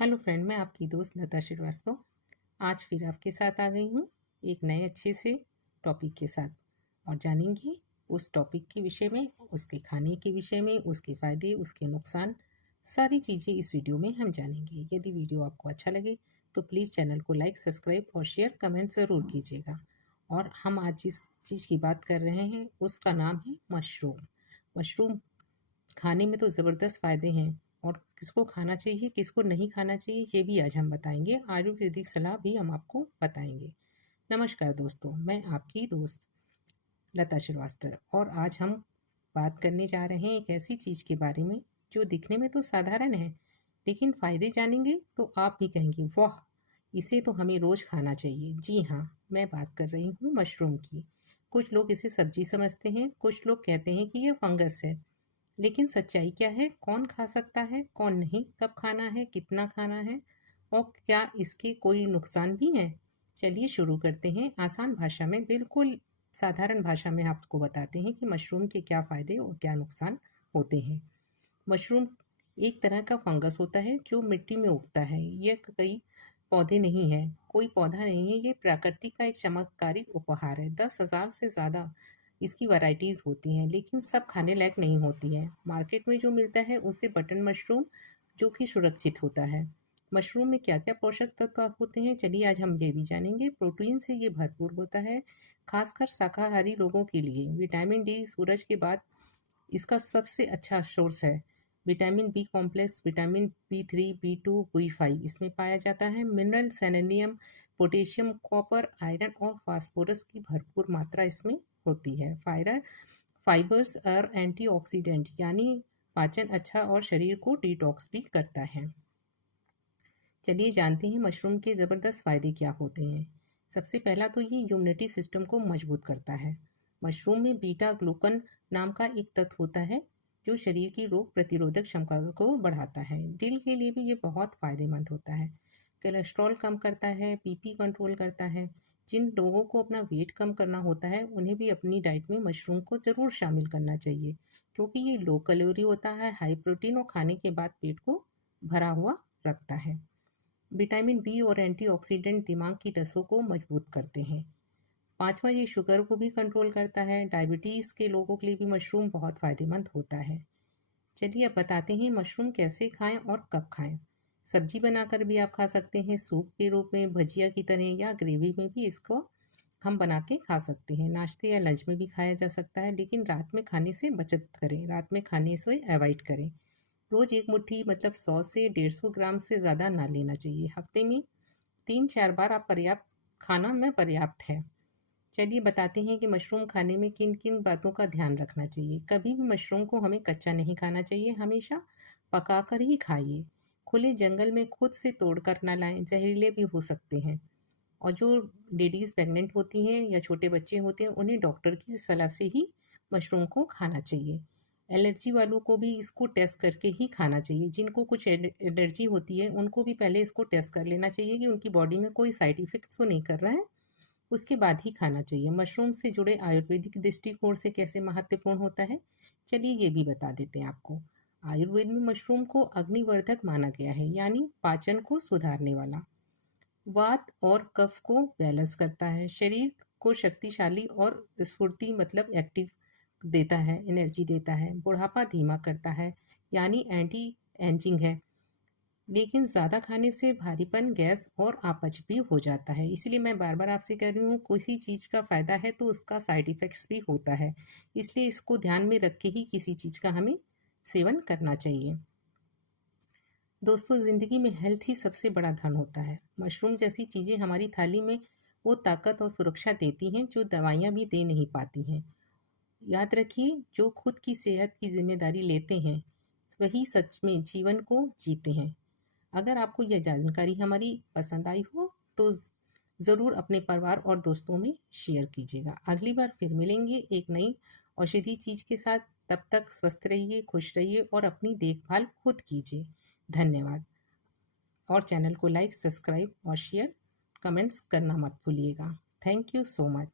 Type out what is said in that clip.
Hello friend, मैं आपकी दोस्त लता श्रीवास्तव आज फिर आपके साथ आ गई हूँ एक नए अच्छे से टॉपिक के साथ। और जानेंगे उस टॉपिक के विषय में, उसके खाने के विषय में, उसके फ़ायदे, उसके नुकसान, सारी चीज़ें इस वीडियो में हम जानेंगे। यदि वीडियो आपको अच्छा लगे तो प्लीज़ चैनल को लाइक, सब्सक्राइब और शेयर, कमेंट ज़रूर कीजिएगा। और हम आज जिस चीज़ की बात कर रहे हैं उसका नाम है मशरूम। मशरूम खाने में तो ज़बरदस्त फ़ायदे हैं, और किसको खाना चाहिए किसको नहीं खाना चाहिए ये भी आज हम बताएंगे। आयुर्वेदिक सलाह भी हम आपको बताएंगे। नमस्कार दोस्तों, मैं आपकी दोस्त लता श्रीवास्तव, और आज हम बात करने जा रहे हैं एक ऐसी चीज़ के बारे में जो दिखने में तो साधारण है, लेकिन फ़ायदे जानेंगे तो आप भी कहेंगे वाह, इसे तो हमें रोज़ खाना चाहिए। जी हाँ, मैं बात कर रही हूँ मशरूम की। कुछ लोग इसे सब्जी समझते हैं, कुछ लोग कहते हैं कि यह फंगस है। लेकिन सच्चाई क्या है? कौन खा सकता है, कौन नहीं, कब खाना है, कितना खाना है, और क्या इसके कोई नुकसान भी हैं? चलिए शुरू करते हैं आसान भाषा में, बिल्कुल साधारण भाषा में आपको बताते हैं कि मशरूम के क्या फ़ायदे और क्या नुकसान होते हैं। मशरूम एक तरह का फंगस होता है जो मिट्टी में उगता है। यह कई पौधे नहीं है, कोई पौधा नहीं है, ये प्रकृति का एक चमत्कारी उपहार है। 10,000 से ज़्यादा इसकी वैरायटीज़ होती हैं, लेकिन सब खाने लायक नहीं होती हैं। मार्केट में जो मिलता है उसे बटन मशरूम, जो कि सुरक्षित होता है। मशरूम में क्या क्या पोषक तत्व होते हैं, चलिए आज हम ये भी जानेंगे। प्रोटीन से ये भरपूर होता है, खासकर शाकाहारी लोगों के लिए। विटामिन डी सूरज के बाद इसका सबसे अच्छा सोर्स है। Vitamin B complex, vitamin B 3, B 2, B 5 इसमें पाया जाता है। Mineral selenium, potassium, copper, iron और फास्फोरस की भरपूर मात्रा इसमें होती है। फाइबर्स और एंटीऑक्सीडेंट, यानी पाचन अच्छा और शरीर को डिटॉक्स भी करता है। चलिए जानते हैं मशरूम के ज़बरदस्त फ़ायदे क्या होते हैं। सबसे पहला तो ये इम्यूनिटी सिस्टम को मजबूत करता है। मशरूम में बीटा ग्लूकन नाम का एक तत्व होता है जो शरीर की रोग प्रतिरोधक क्षमता को बढ़ाता है। दिल के लिए भी ये बहुत फ़ायदेमंद होता है। कोलेस्ट्रॉल कम करता है, बीपी कंट्रोल करता है। जिन लोगों को अपना वेट कम करना होता है उन्हें भी अपनी डाइट में मशरूम को ज़रूर शामिल करना चाहिए, क्योंकि ये लो कैलोरी होता है, हाई प्रोटीन, और खाने के बाद पेट को भरा हुआ रखता है। विटामिन बी और एंटीऑक्सीडेंट दिमाग की नसों को मजबूत करते हैं। पांचवा, ये शुगर को भी कंट्रोल करता है। डायबिटीज़ के लोगों के लिए भी मशरूम बहुत फ़ायदेमंद होता है। चलिए अब बताते हैं मशरूम कैसे खाएं और कब खाएं। सब्जी बनाकर भी आप खा सकते हैं, सूप के रूप में, भजिया की तरह, या ग्रेवी में भी इसको हम बना के खा सकते हैं। नाश्ते या लंच में भी खाया जा सकता है, लेकिन रात में खाने से बचत करें, रात में खाने से अवॉइड करें। रोज़ एक मुट्ठी मतलब 100 से 150 ग्राम से ज़्यादा ना लेना चाहिए। हफ्ते में 3-4 बार आप पर्याप्त खाना में पर्याप्त है। चलिए बताते हैं कि मशरूम खाने में किन किन बातों का ध्यान रखना चाहिए। कभी भी मशरूम को हमें कच्चा नहीं खाना चाहिए, हमेशा पकाकर ही खाइए। खुले जंगल में खुद से तोड़कर ना लाएं, जहरीले भी हो सकते हैं। और जो लेडीज़ प्रेग्नेंट होती हैं या छोटे बच्चे होते हैं उन्हें डॉक्टर की सलाह से ही मशरूम को खाना चाहिए। एलर्जी वालों को भी इसको टेस्ट करके ही खाना चाहिए। जिनको कुछ एलर्जी होती है उनको भी पहले इसको टेस्ट कर लेना चाहिए कि उनकी बॉडी में कोई साइड इफ़ेक्ट्स तो नहीं कर रहा है, उसके बाद ही खाना चाहिए। मशरूम से जुड़े आयुर्वेदिक दृष्टिकोण से कैसे महत्वपूर्ण होता है, चलिए ये भी बता देते हैं आपको। आयुर्वेद में मशरूम को अग्निवर्धक माना गया है, यानी पाचन को सुधारने वाला। वात और कफ को बैलेंस करता है, शरीर को शक्तिशाली और स्फूर्ति मतलब एक्टिव देता है, एनर्जी देता है। बुढ़ापा धीमा करता है, यानी एंटी एजिंग है। लेकिन ज़्यादा खाने से भारीपन, गैस और अपच भी हो जाता है। इसलिए मैं बार बार आपसे कह रही हूँ, किसी चीज़ का फ़ायदा है तो उसका साइड इफ़ेक्ट्स भी होता है, इसलिए इसको ध्यान में रख के ही किसी चीज़ का हमें सेवन करना चाहिए। दोस्तों, ज़िंदगी में हेल्थ ही सबसे बड़ा धन होता है। मशरूम जैसी चीज़ें हमारी थाली में वो ताकत और सुरक्षा देती हैं जो दवाइयाँ भी दे नहीं पाती हैं। याद रखिए, जो खुद की सेहत की जिम्मेदारी लेते हैं वही सच में जीवन को जीते हैं। अगर आपको यह जानकारी हमारी पसंद आई हो तो ज़रूर अपने परिवार और दोस्तों में शेयर कीजिएगा। अगली बार फिर मिलेंगे एक नई औषधि चीज़ के साथ। तब तक स्वस्थ रहिए, खुश रहिए और अपनी देखभाल खुद कीजिए। धन्यवाद। और चैनल को लाइक, सब्सक्राइब और शेयर, कमेंट्स करना मत भूलिएगा। Thank you so much.